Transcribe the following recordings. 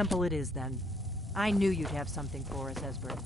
temple it is, then. I knew you'd have something for us, Esbern.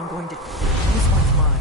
I'm going to... This one's mine.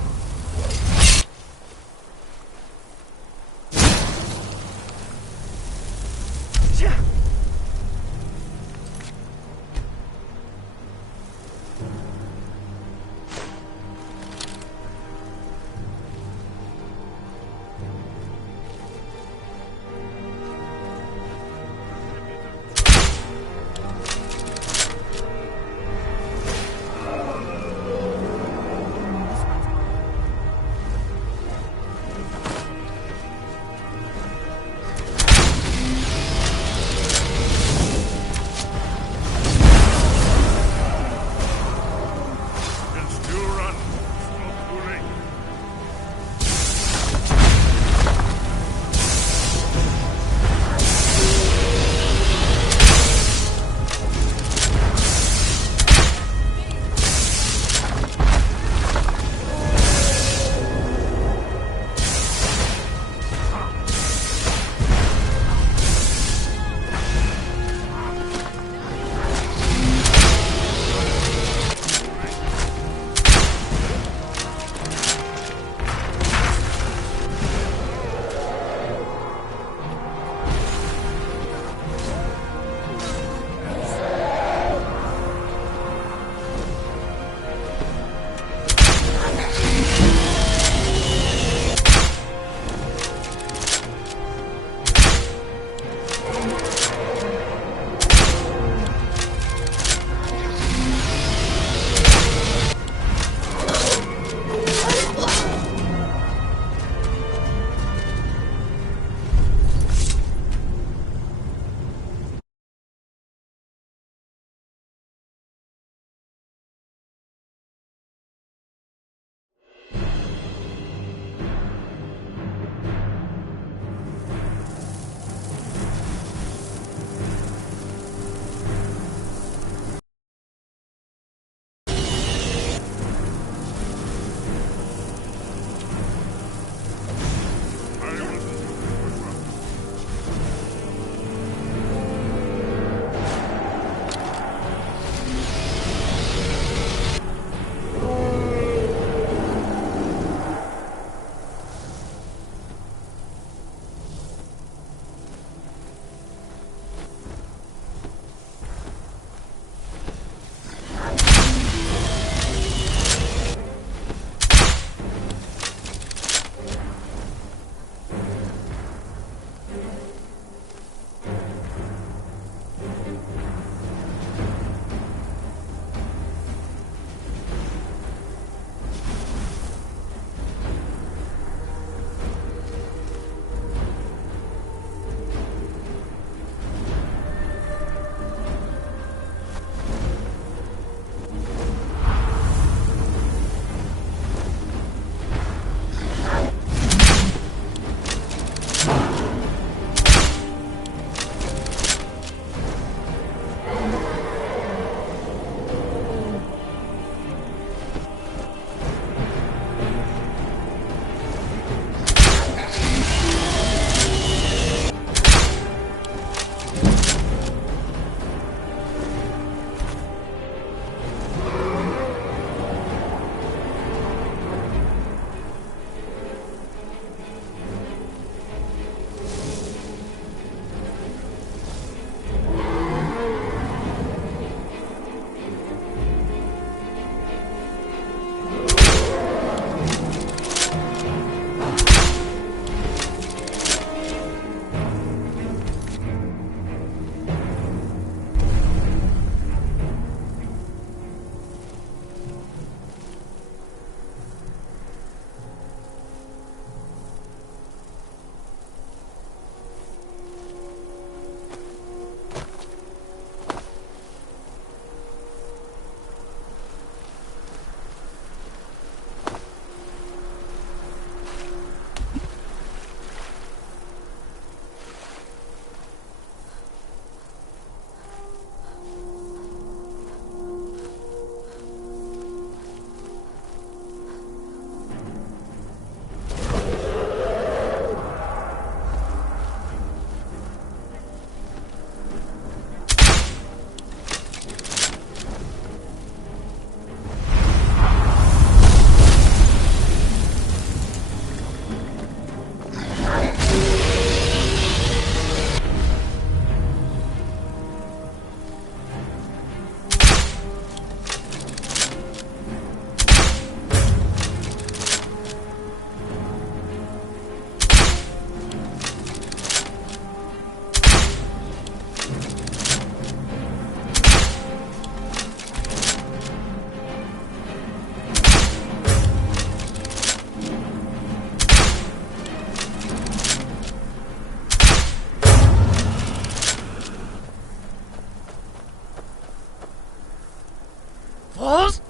Falls.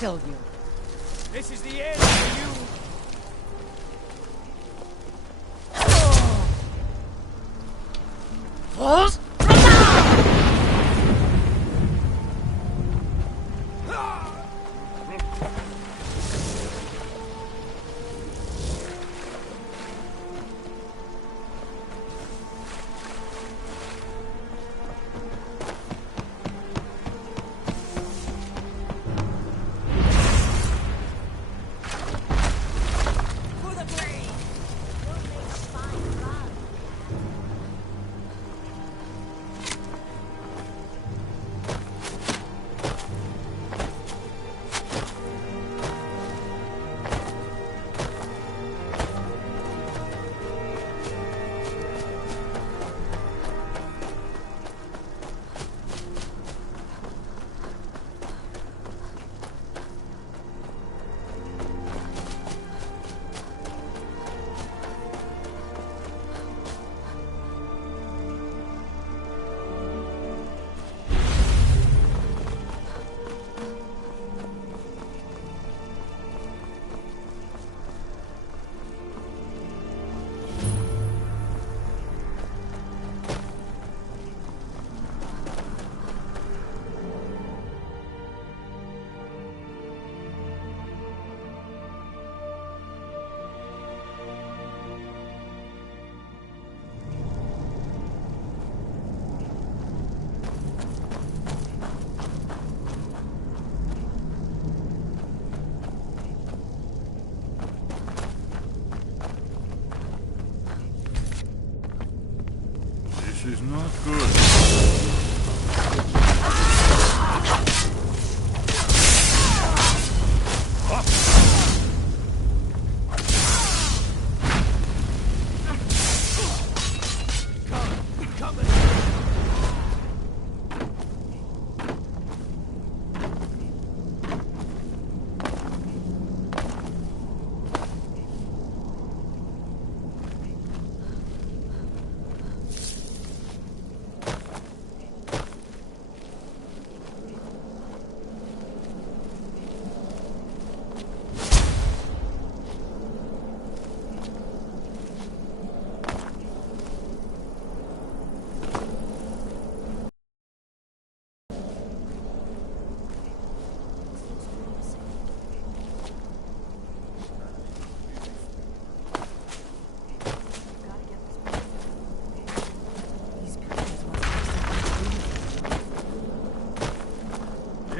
Kill you. This is the end for you. Falls.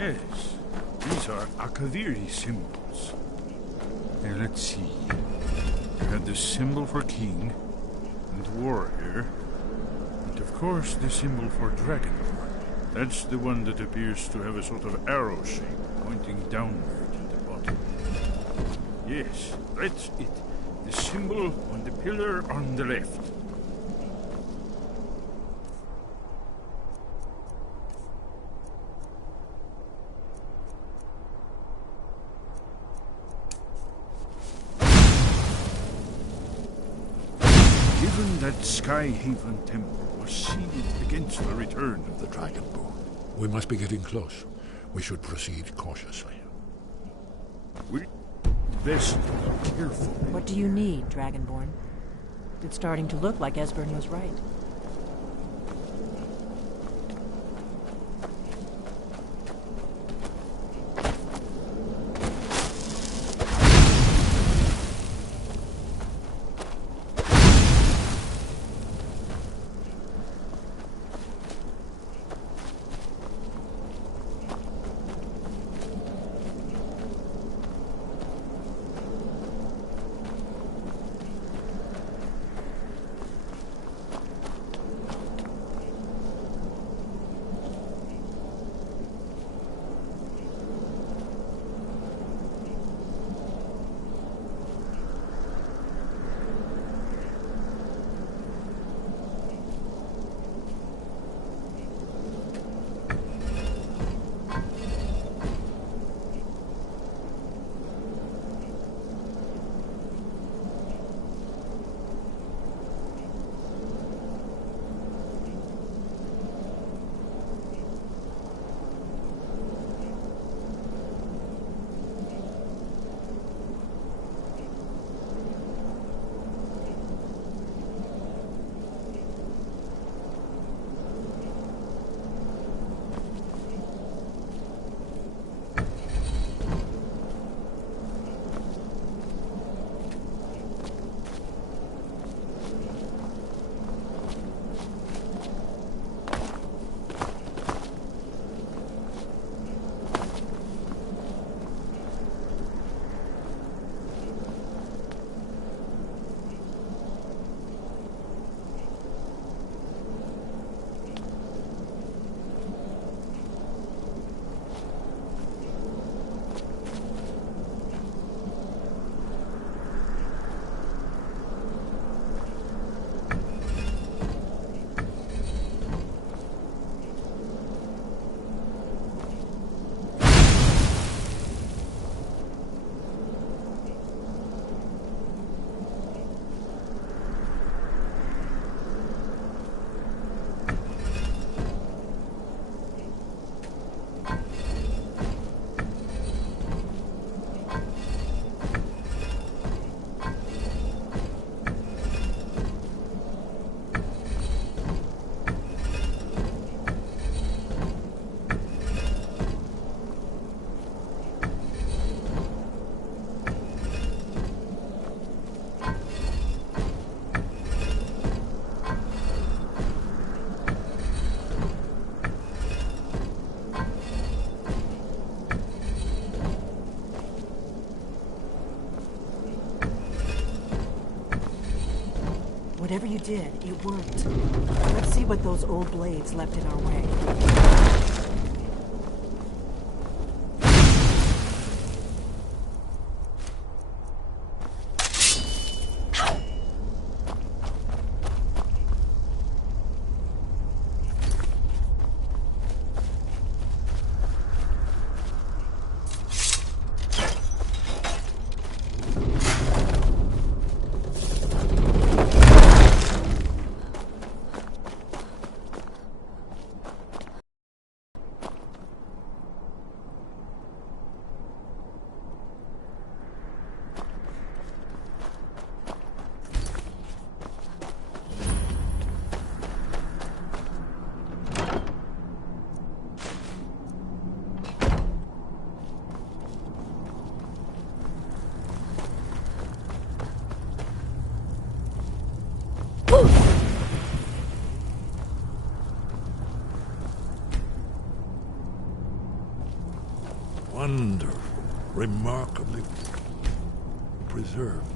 Yes, these are Akaviri symbols. Here, let's see. You had the symbol for king and warrior, and of course the symbol for dragon. That's the one that appears to have a sort of arrow shape pointing downward at the bottom. Yes, that's it. The symbol on the pillar on the left. Given that Skyhaven Temple was sealed against the return of the Dragon Bone. We must be getting close. We should proceed cautiously. We best be careful. What do you need, Dragonborn? It's starting to look like Esbern was right. Whatever you did, it worked. Let's see what those old blades left in our way. wonderful, remarkably preserved.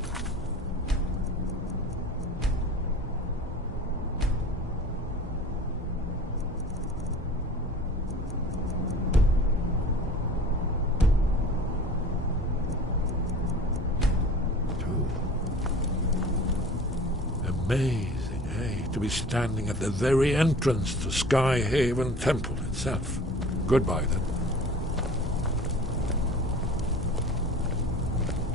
Amazing, eh? To be standing at the very entrance to Skyhaven Temple itself. Goodbye, then.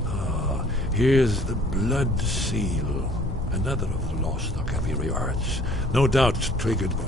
Ah, here's the Blood Seal. Another of the lost Akaviri arts. No doubt triggered by...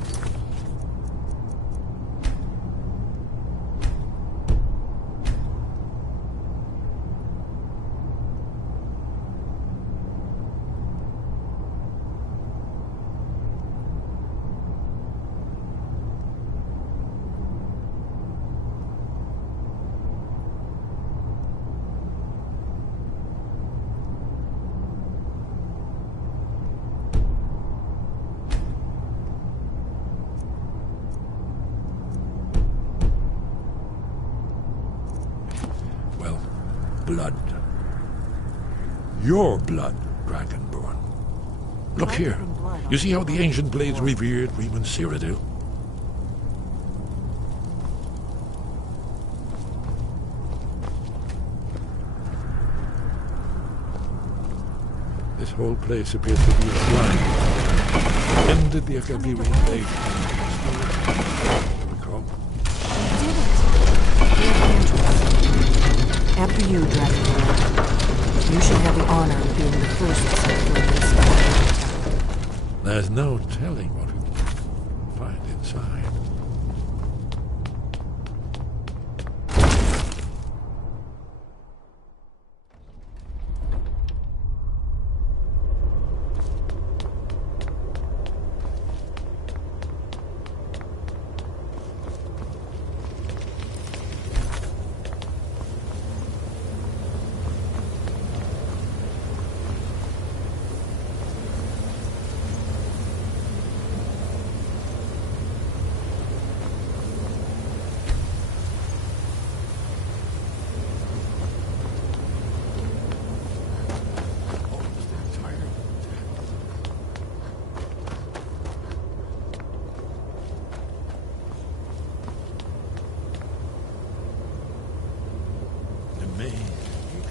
blood. Your blood, Dragonborn. Look here. You see how the ancient blades revered Riemann Cyrodiil? This whole place appears to be a shrine. Ended the Akaviri invasion. Recall? After you, Dragonborn. You should have the honor of being the first to set foot inside. There's no telling what we will find inside.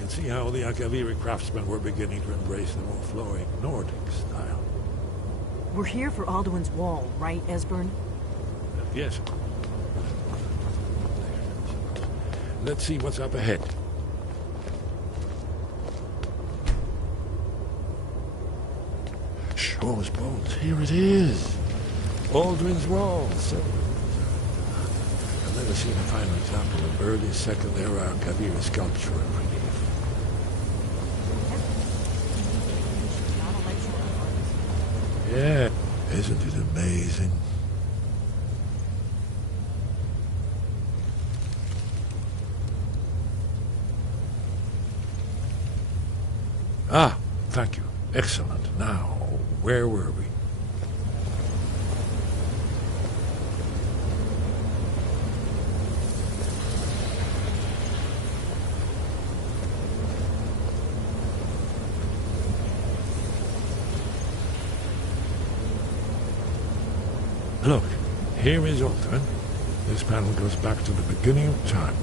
See how the Akaviri craftsmen were beginning to embrace the more flowing Nordic style. We're here for Alduin's Wall, right, Esbern? Yes. Let's see what's up ahead. Shaw's bones, here it is. Alduin's Wall. So, I've never seen a finer example of early Second Era Akaviri sculpture and relief. Yeah, isn't it amazing? Ah, thank you. Excellent. Now, where were we? Look, here is Alduin. This panel goes back to the beginning of time,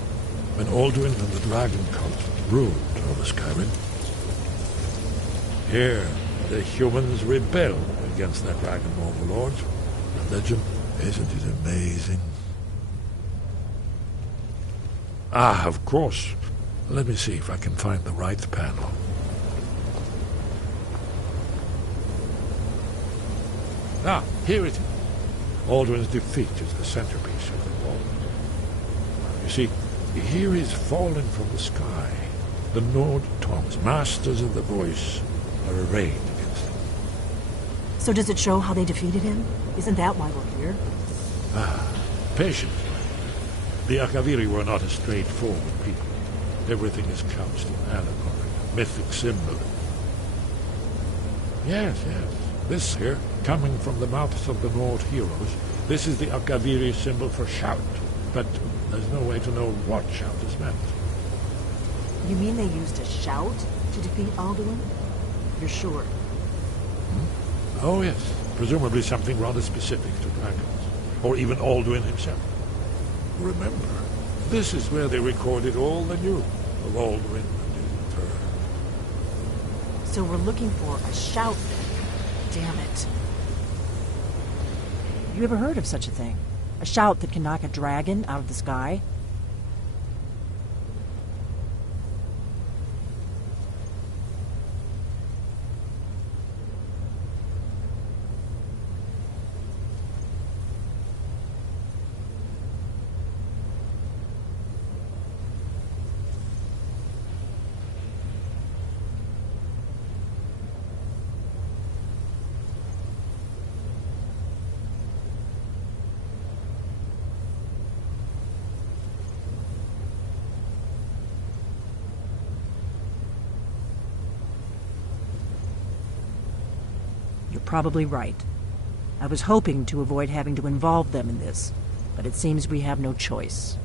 when Alduin and the Dragon Cult ruled over Skyrim. Here, the humans rebelled against their dragon overlords. The legend, isn't it amazing? Ah, of course. Let me see if I can find the right panel. Ah, here it is. Alduin's defeat is the centerpiece of the wall. You see, here is fallen from the sky. The Nord Tongs, masters of the voice, are arrayed against him. So does it show how they defeated him? Isn't that why we're here? Ah, patience. The Akaviri were not a straightforward people. Everything is couched in allegory, mythic symbol. Yes. This here, coming from the mouths of the Nord heroes, this is the Akaviri symbol for shout. but there's no way to know what shout is meant. You mean they used a shout to defeat Alduin? You're sure? Oh yes, presumably something rather specific to dragons, or even Alduin himself. Remember, this is where they recorded all the news of Alduin and his return. So we're looking for a shout then. Damn it. You ever heard of such a thing? A shout that can knock a dragon out of the sky? You're probably right. I was hoping to avoid having to involve them in this, but it seems we have no choice.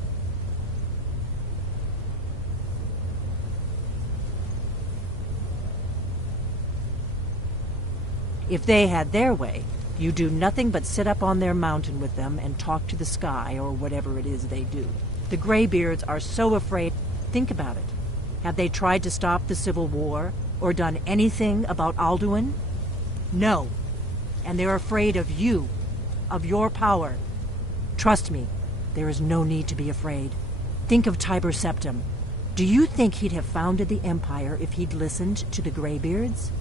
If they had their way, you do nothing but sit up on their mountain with them and talk to the sky or whatever it is they do. The Greybeards are so afraid. Think about it. Have they tried to stop the Civil War or done anything about Alduin? No. And they're afraid of you, of your power. Trust me, there is no need to be afraid. Think of Tiber Septim. Do you think he'd have founded the Empire if he'd listened to the Greybeards?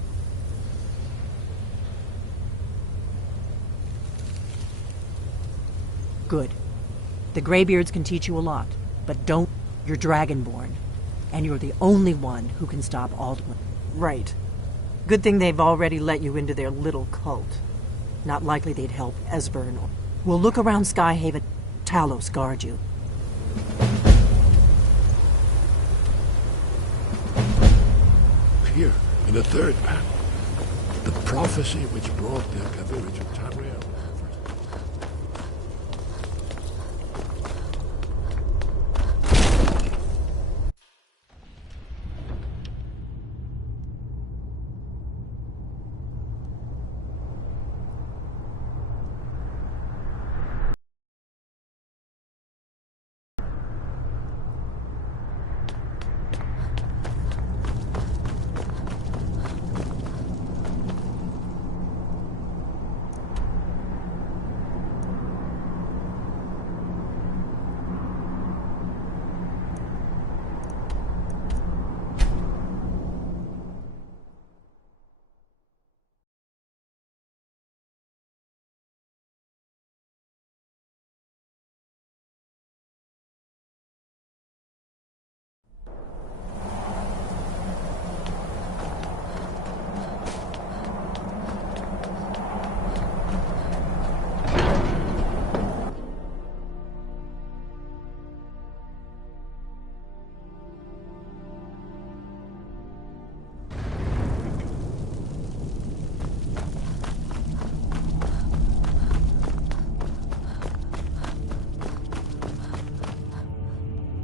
Good. The Greybeards can teach you a lot, but don't. You're Dragonborn, and you're the only one who can stop Alduin. Right. Good thing they've already let you into their little cult. Not likely they'd help Esbern. We'll look around Skyhaven. Talos guard you. Here, in the third panel, the prophecy which brought the Akaviri to Tamriel.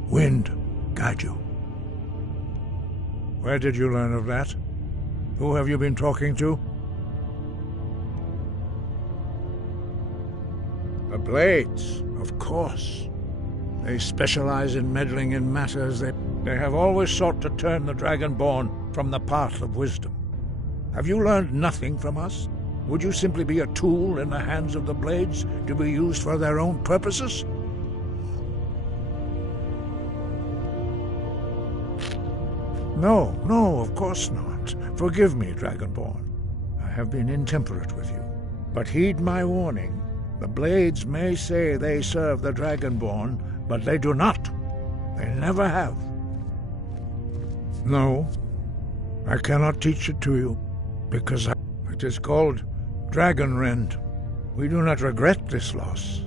Wind guide you. Where did you learn of that? Who have you been talking to? The Blades, of course. They specialize in meddling in matters. They have always sought to turn the Dragonborn from the path of wisdom. Have you learned nothing from us? Would you simply be a tool in the hands of the Blades to be used for their own purposes? No, of course not. Forgive me, Dragonborn. I have been intemperate with you. But heed my warning. The Blades may say they serve the Dragonborn, but they do not. They never have. No, I cannot teach it to you, because it is called Dragonrend. We do not regret this loss.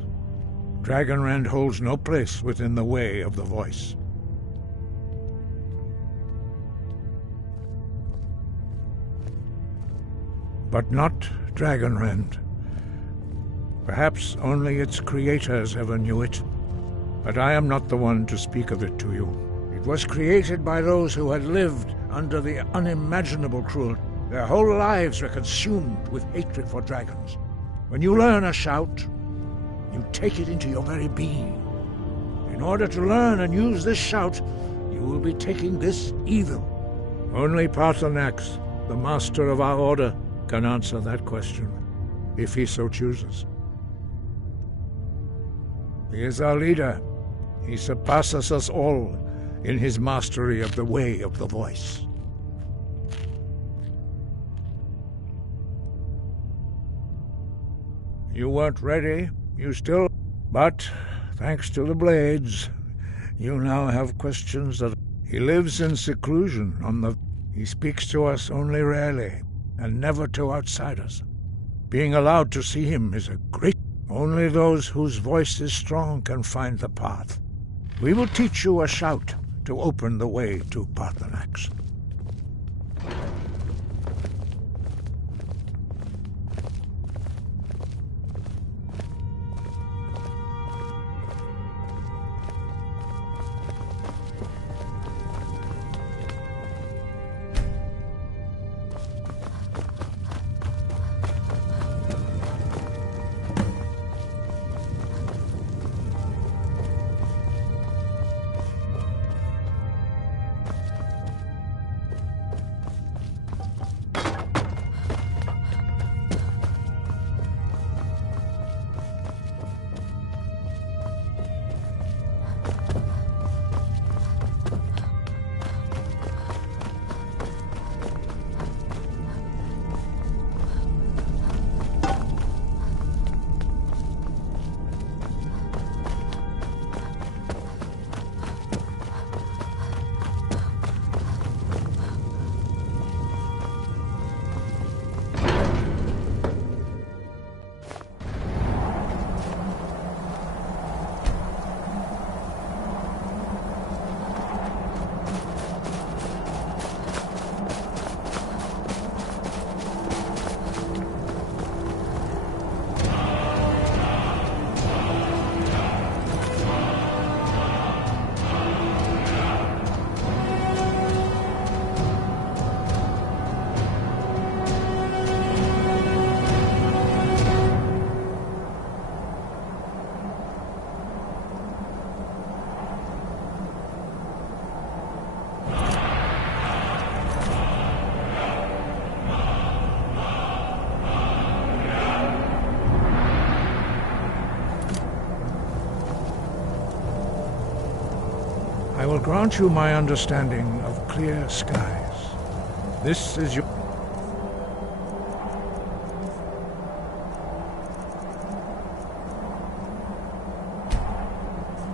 Dragonrend holds no place within the way of the voice. But not Dragonrend. Perhaps only its creators ever knew it. but I am not the one to speak of it to you. It was created by those who had lived under the unimaginable cruelty. Their whole lives were consumed with hatred for dragons. When you learn a shout, you take it into your very being. In order to learn and use this shout, you will be taking this evil. Only Paarthurnax, the master of our order, can answer that question, if he so chooses. He is our leader. He surpasses us all in his mastery of the way of the voice. You weren't ready, you still... But, thanks to the blades, you now have questions that... He lives in seclusion on the... He speaks to us only rarely, and never to outsiders. Being allowed to see him is a great... Only those whose voice is strong can find the path. We will teach you a shout to open the way to Paarthurnax. I will grant you my understanding of clear skies. This is your...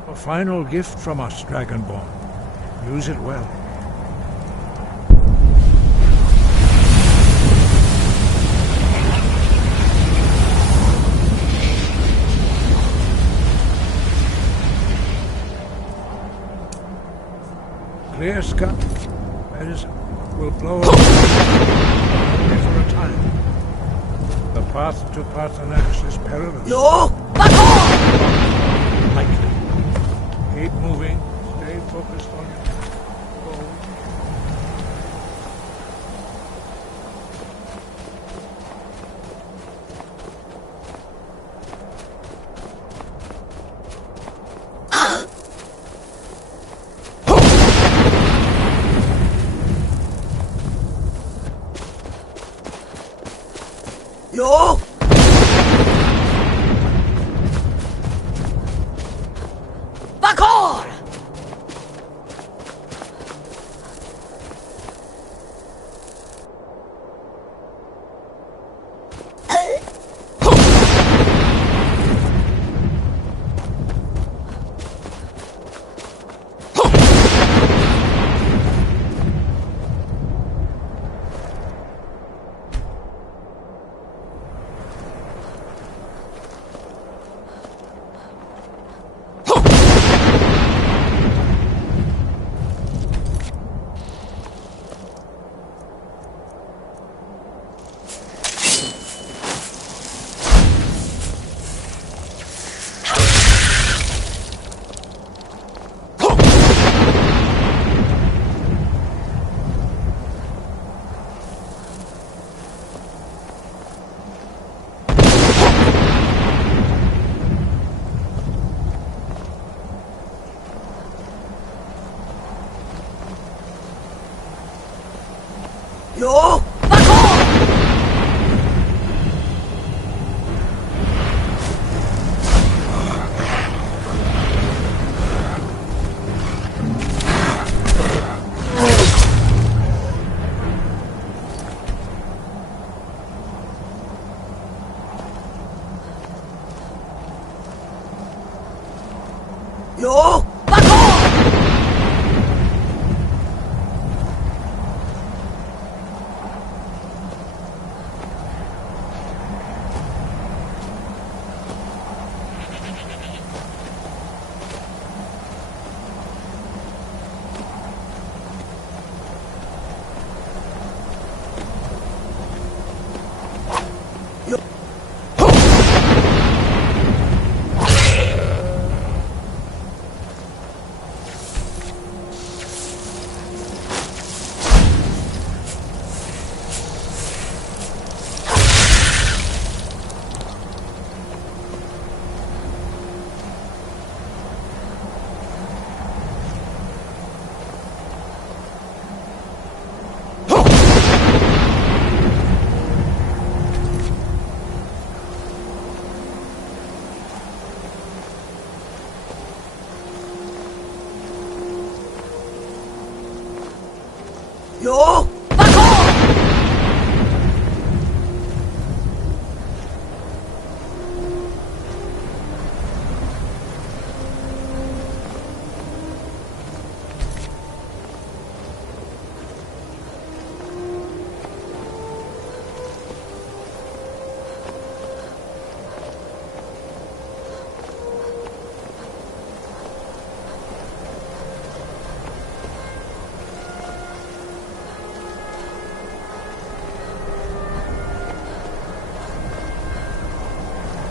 a final gift from us, Dragonborn. Use it well. Clear sky, that is, will blow away for a time. The path to Paarthurnax is perilous. No! Back off! Likely. Keep moving. Stay focused on your goal. No! Yo! Back off! Yo! Back off! Yo! Back off!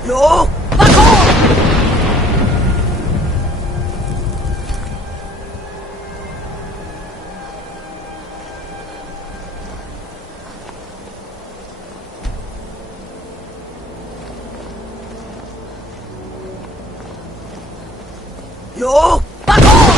Yo! Back off! Yo! Back off!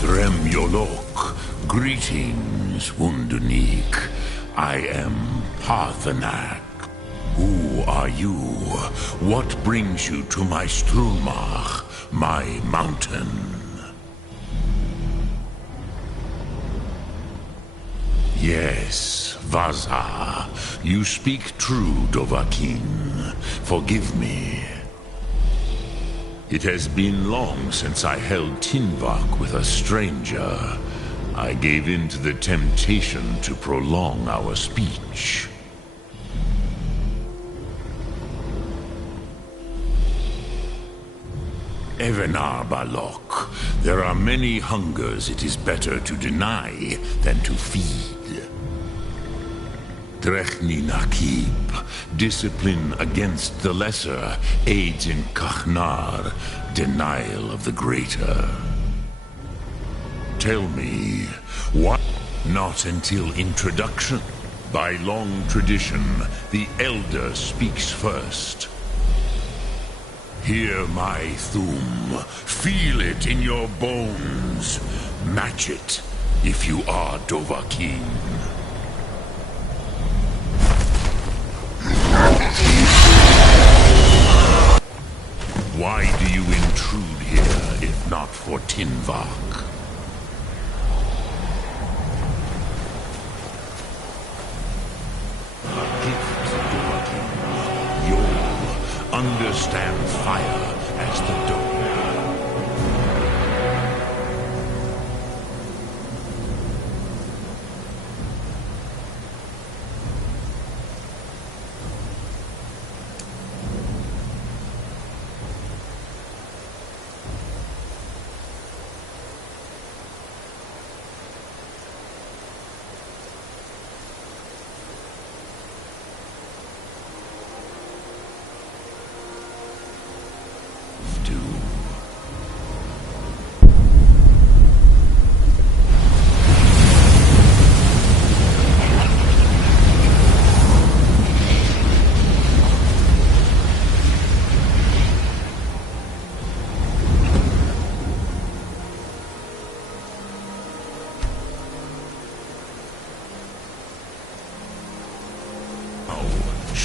Dremyolok, greetings, Wundunik. I am Parthenak. Who are you? What brings you to my Strulmach, my mountain? Yes, Vaza. You speak true, Dovahkiin. Forgive me. It has been long since I held Tinvak with a stranger. I gave in to the temptation to prolong our speech. Evenar Balok, there are many hungers it is better to deny than to feed. Drechni Nakib, discipline against the lesser, aids in Kachnar, denial of the greater. Tell me, what? Not until introduction. By long tradition, the elder speaks first. Hear my Thum. Feel it in your bones. Match it, if you are Dovahkiin. Why do you intrude here, if not for Tinvak? A gift, Dovahkiin. You'll understand fire as the dawn. To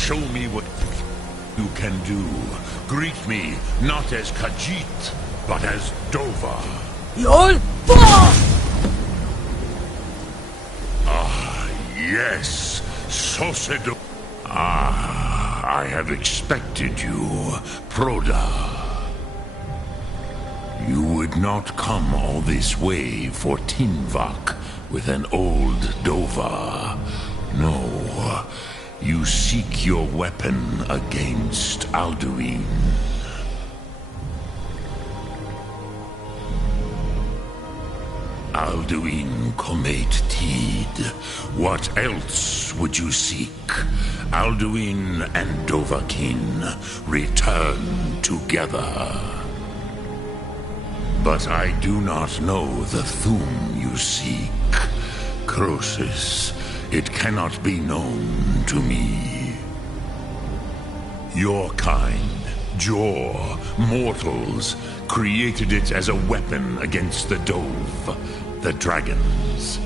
Show me what you can do. Greet me not as Khajiit, but as Dova. Yol! Bah! Yes, Sosedo. I have expected you, Proda. You would not come all this way for Tinvak with an old Dova. No, you seek your weapon against Alduin. Alduin Comate Tid. What else would you seek? Alduin and Dovahkiin return together. But I do not know the Thu'um you seek. Croesus, it cannot be known to me. Your kind, Jor, mortals, created it as a weapon against the Dove, the dragons.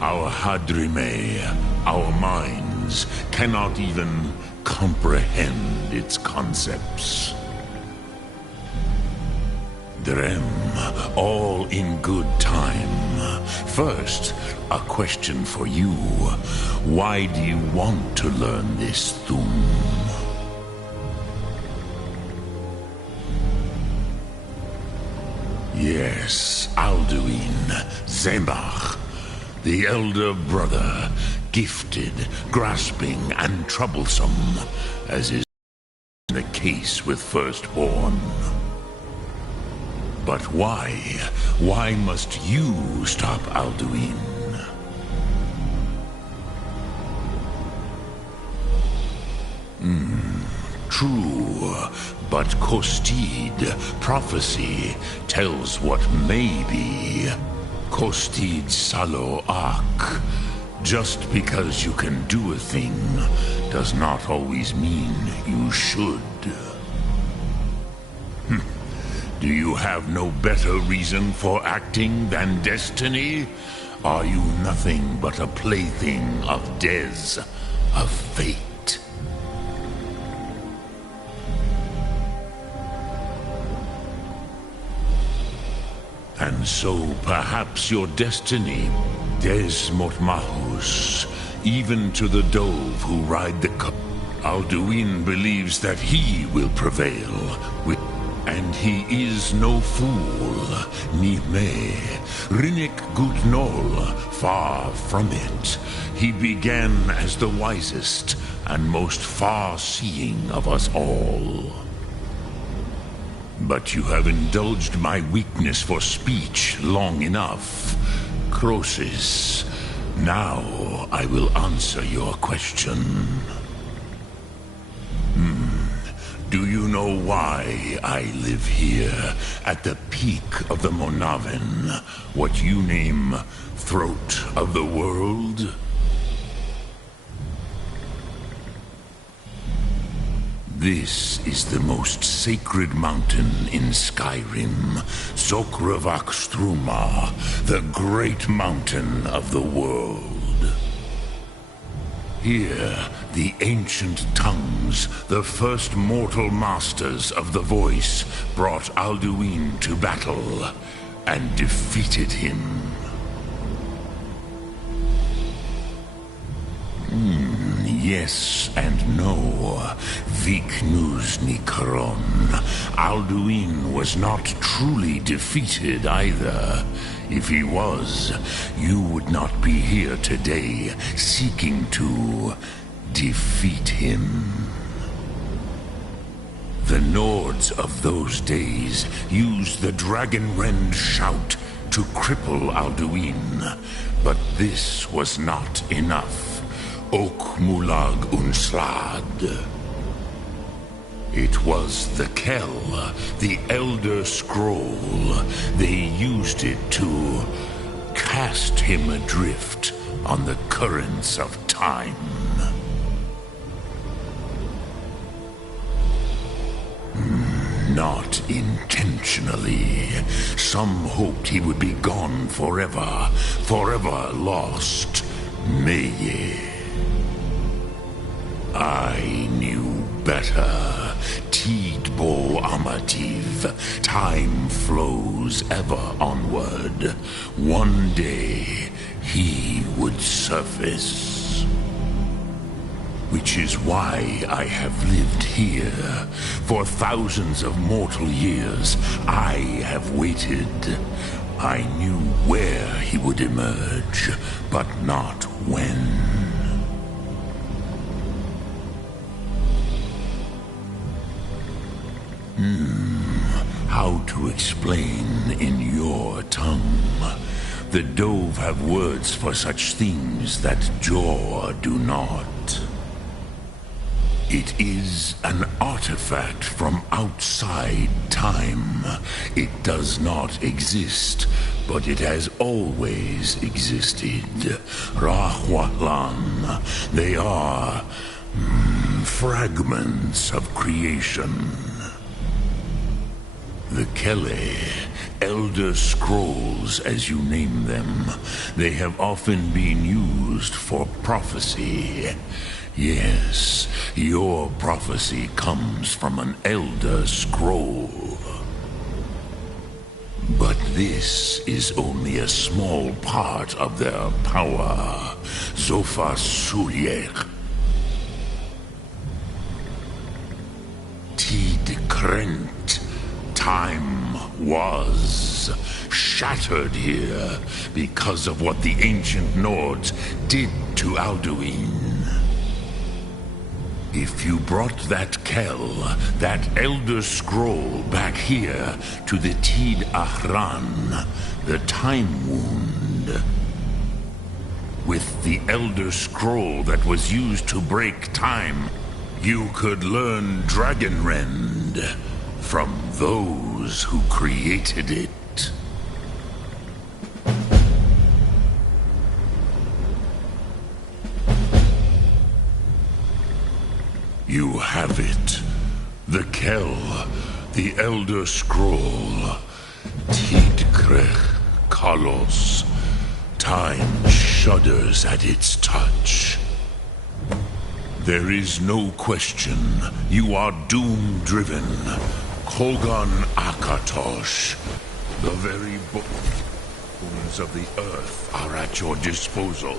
Our Hadrime, our minds, cannot even comprehend its concepts. Drem, all in good time. First, a question for you. Why do you want to learn this Thu'um? Yes, Alduin, Zemach, the elder brother, gifted, grasping, and troublesome, as is the case with Firstborn. But why? Why must you stop Alduin? True, but Kostid, prophecy, tells what may be. Kostid Salo Ak. Just because you can do a thing does not always mean you should. Do you have no better reason for acting than destiny? Are you nothing but a plaything of Dez, of fate? And so perhaps your destiny, Dez Motmahus, even to the Dove who ride the cup. Alduin believes that he will prevail with. And he is no fool, Nime, Rinnik Gutnol, far from it. He began as the wisest and most far-seeing of us all. But you have indulged my weakness for speech long enough. Croesus, now I will answer your question. Do you know why I live here, at the peak of the Monaven, what you name Throat of the World? This is the most sacred mountain in Skyrim, Zokravak Struma, the great mountain of the world. Here, the ancient tongues, the first mortal masters of the voice, brought Alduin to battle and defeated him. Yes and no. Viknus Nikaron. Alduin was not truly defeated either. If he was, you would not be here today seeking to defeat him. The Nords of those days used the Dragonrend shout to cripple Alduin, but this was not enough. Ok Mulag Unslad. It was the Kell, the Elder Scroll. They used it to cast him adrift on the currents of time. Not intentionally. Some hoped he would be gone forever, forever lost. Meye. I knew better. Tidbo Amativ. Time flows ever onward. One day, he would surface. Which is why I have lived here. For thousands of mortal years, I have waited. I knew where he would emerge, but not when. How to explain in your tongue? The Dove have words for such things that Jor do not. It is an artifact from outside time. It does not exist, but it has always existed. Rahwalan. They are fragments of creation. The Kele, Elder Scrolls as you name them, they have often been used for prophecy. Yes, your prophecy comes from an Elder Scroll. But this is only a small part of their power. Zofa Suryek. Tid Krent. Time was shattered here because of what the ancient Nords did to Alduin. If you brought that Kel, that Elder Scroll back here to the Tid Ahran, the Time Wound, with the Elder Scroll that was used to break time, you could learn Dragonrend from those who created it. You have it. The Kel, the Elder Scroll. Tidkrech Kalos. Time shudders at its touch. There is no question. You are doom-driven. Kogan Akatosh. The very bones of the earth are at your disposal.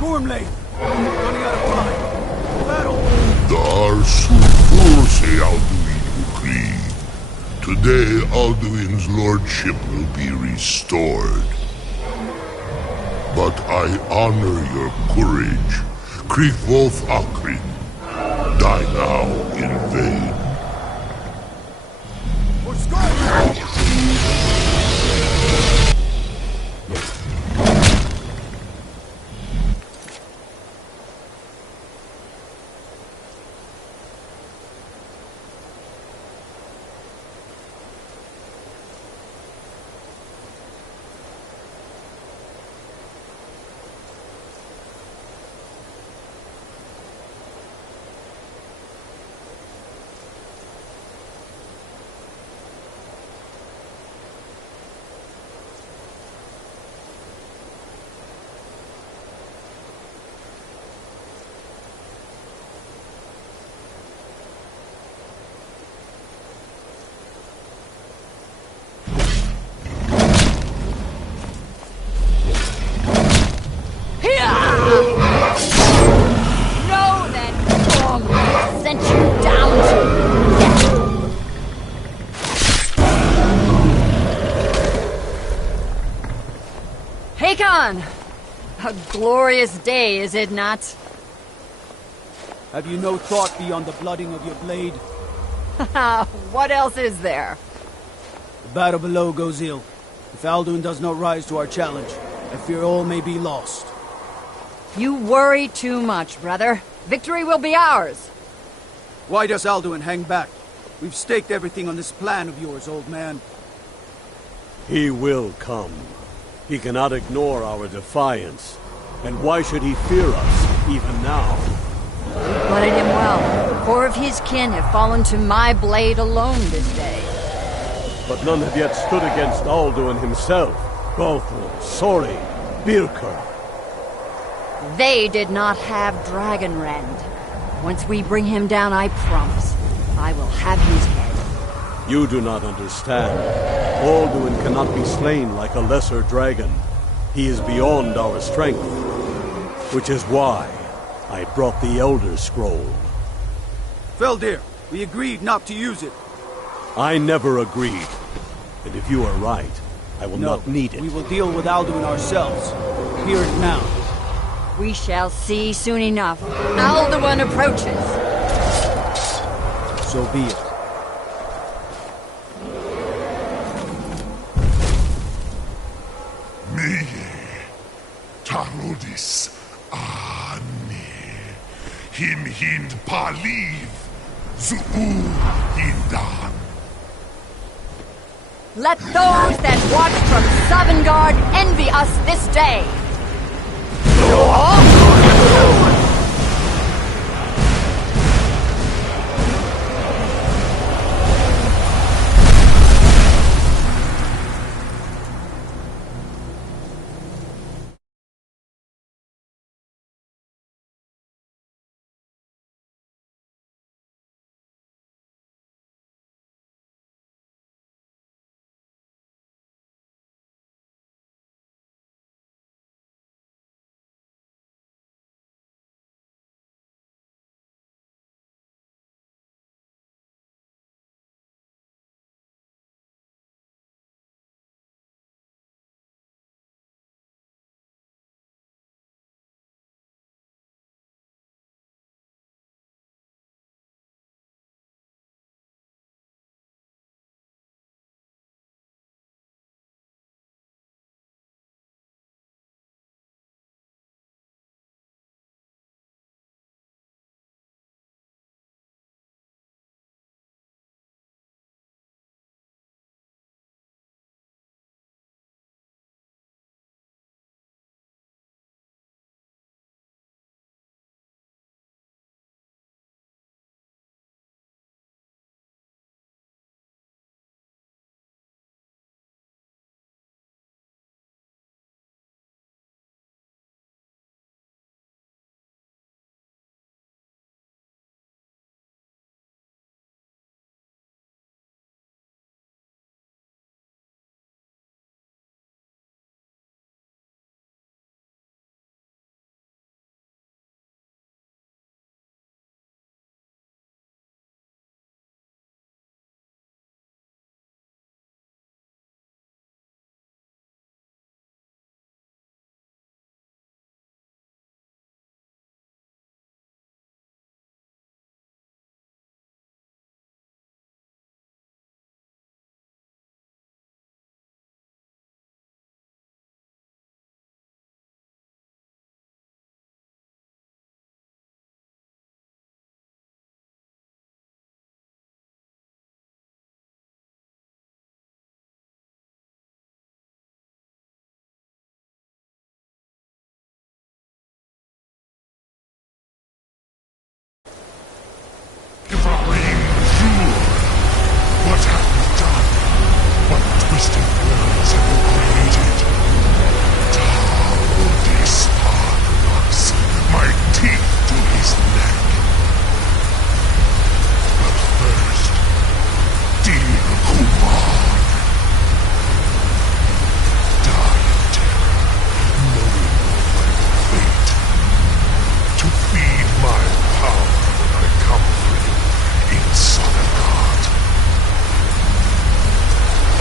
Gormley! Running out of time! Battle! Dar Sulfurse Alduin Ukri. Today Alduin's lordship will be restored. But I honor your courage. Krikvolf Akrin. Die now in vain. For Scarlet! Hakon! A glorious day, is it not? Have you no thought beyond the blooding of your blade? What else is there? The battle below goes ill. If Alduin does not rise to our challenge, I fear all may be lost. You worry too much, brother. Victory will be ours. Why does Alduin hang back? We've staked everything on this plan of yours, old man. He will come. He cannot ignore our defiance. And why should he fear us, even now? You putted him well. 4 of his kin have fallen to my blade alone this day. But none have yet stood against Alduin himself. Balthor, Sori, Birkir. They did not have Dragonrend. Once we bring him down, I promise, I will have his head. You do not understand. Alduin cannot be slain like a lesser dragon. He is beyond our strength. Which is why I brought the Elder Scroll. Feldir, we agreed not to use it. I never agreed. And if you are right, I will not need it. We will deal with Alduin ourselves. Hear it now. We shall see soon enough. Alduin approaches. So be it. Meye, Tarodis, Ani, Him Hind Paliv, Zuu Hindan. Let those that watch from Sovngarde envy us this day.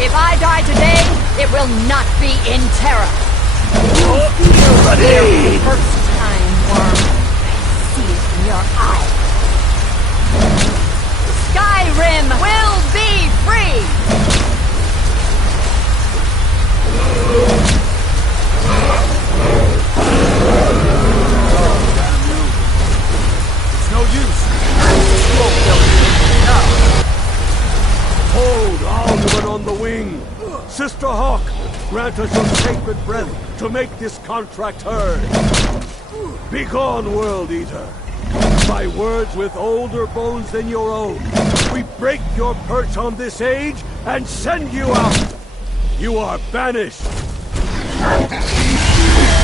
If I die today, it will not be in terror. You'll feel fear for the first time, Worm. I see it in your eyes. Skyrim will be free! grant us your sacred breath to make this contract heard. Begone, World Eater. By words with older bones than your own, we break your perch on this age and send you out. You are banished.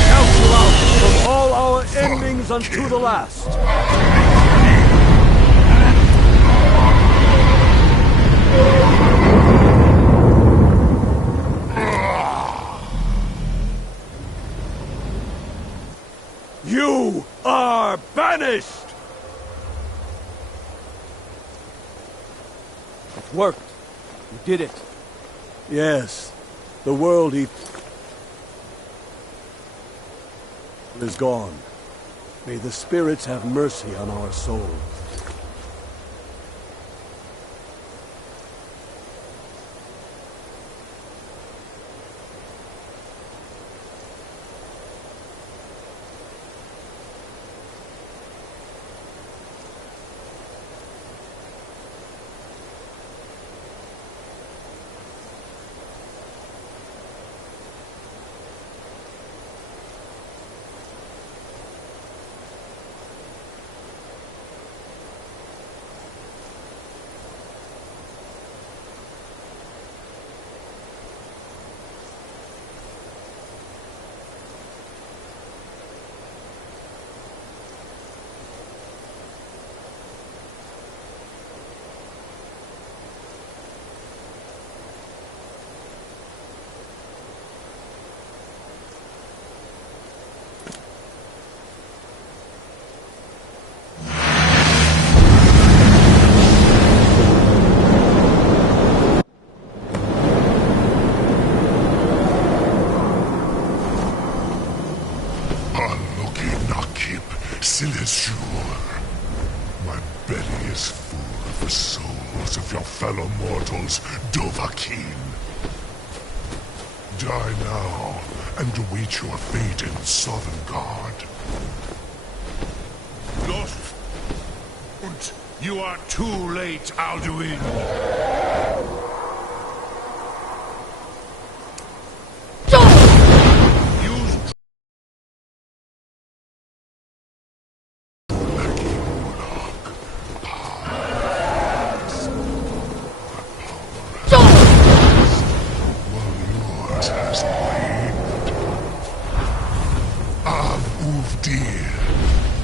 Counsel out from all our endings unto the last. You are banished! It worked. You did it. Yes, the World Eater is gone. May the spirits have mercy on our souls. My belly is full of the souls of your fellow mortals, Dovahkiin. Die now, and await your fate in Sovngarde. Lost. Und you are too late, Alduin.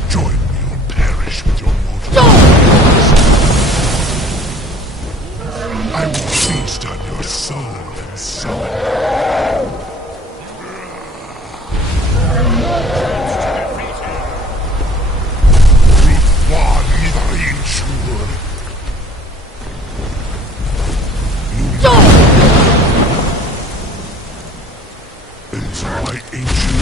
Join me or perish with your mortal. I will feast on your soul and summon. Rutwan Idarin Shur. Is my ancient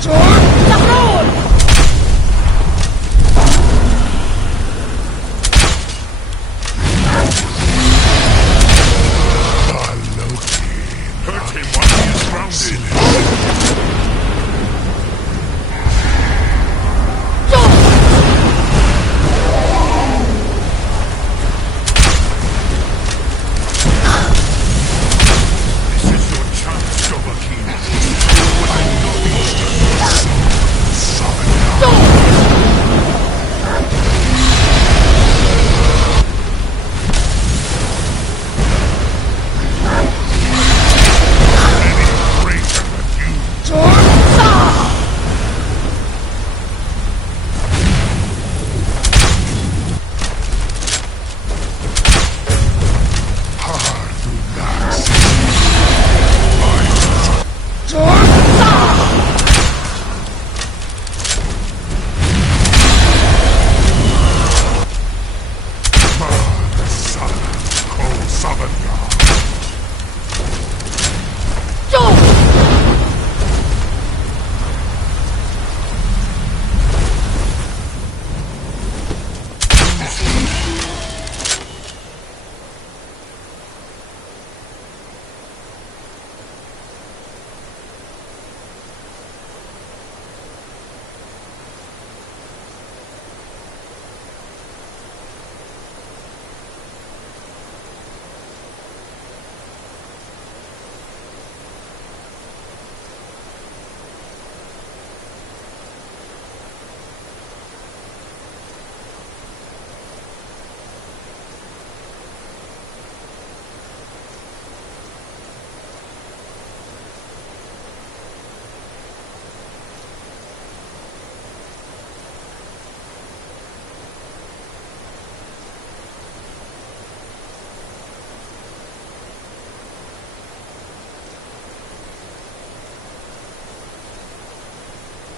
Hurt him while he is grounded. This is your chance, Dovahkiin. What I know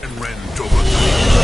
and ran Dovahkiin.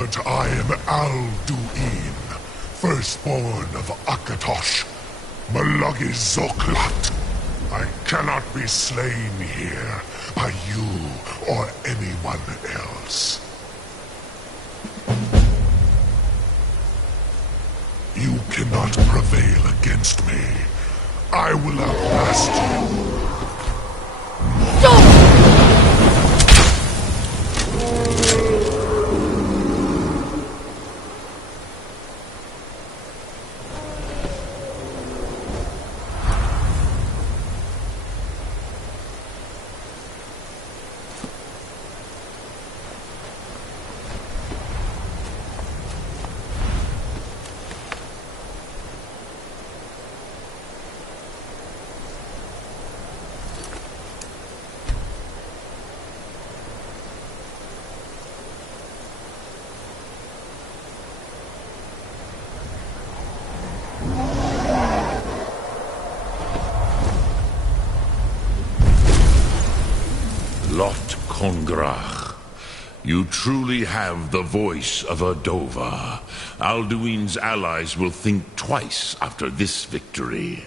But I am Alduin, firstborn of Akatosh, Malagi Zoklat. I cannot be slain here by you or anyone else. You cannot prevail against me. I will outlast you. Lot Kongrach, you truly have the voice of a Dova. Alduin's allies will think twice after this victory.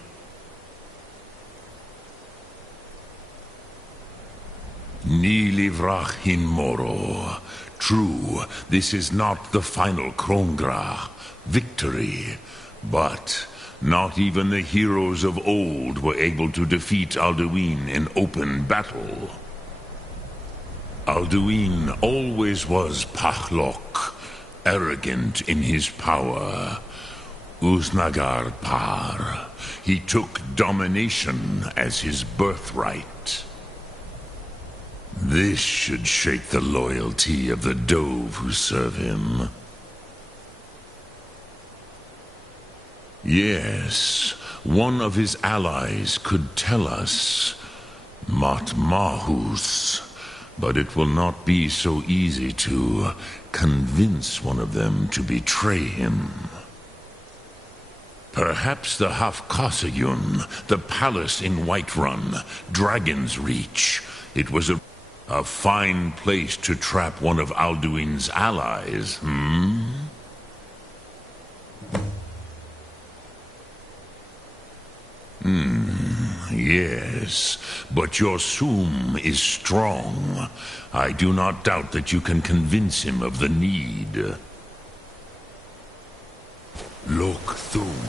Ni livrach hin moro. True, this is not the final Kongrach victory, but not even the heroes of old were able to defeat Alduin in open battle. Alduin always was Pahlok, arrogant in his power. Uznagar Par. He took domination as his birthright. This should shake the loyalty of the Dove who serve him. Yes, one of his allies could tell us. Matmahus. But it will not be so easy to convince one of them to betray him. Perhaps the Hafkasayun, the palace in Whiterun, Dragon's Reach. It was a fine place to trap one of Alduin's allies, Yes, but your Sum is strong. I do not doubt that you can convince him of the need. Lok Thum.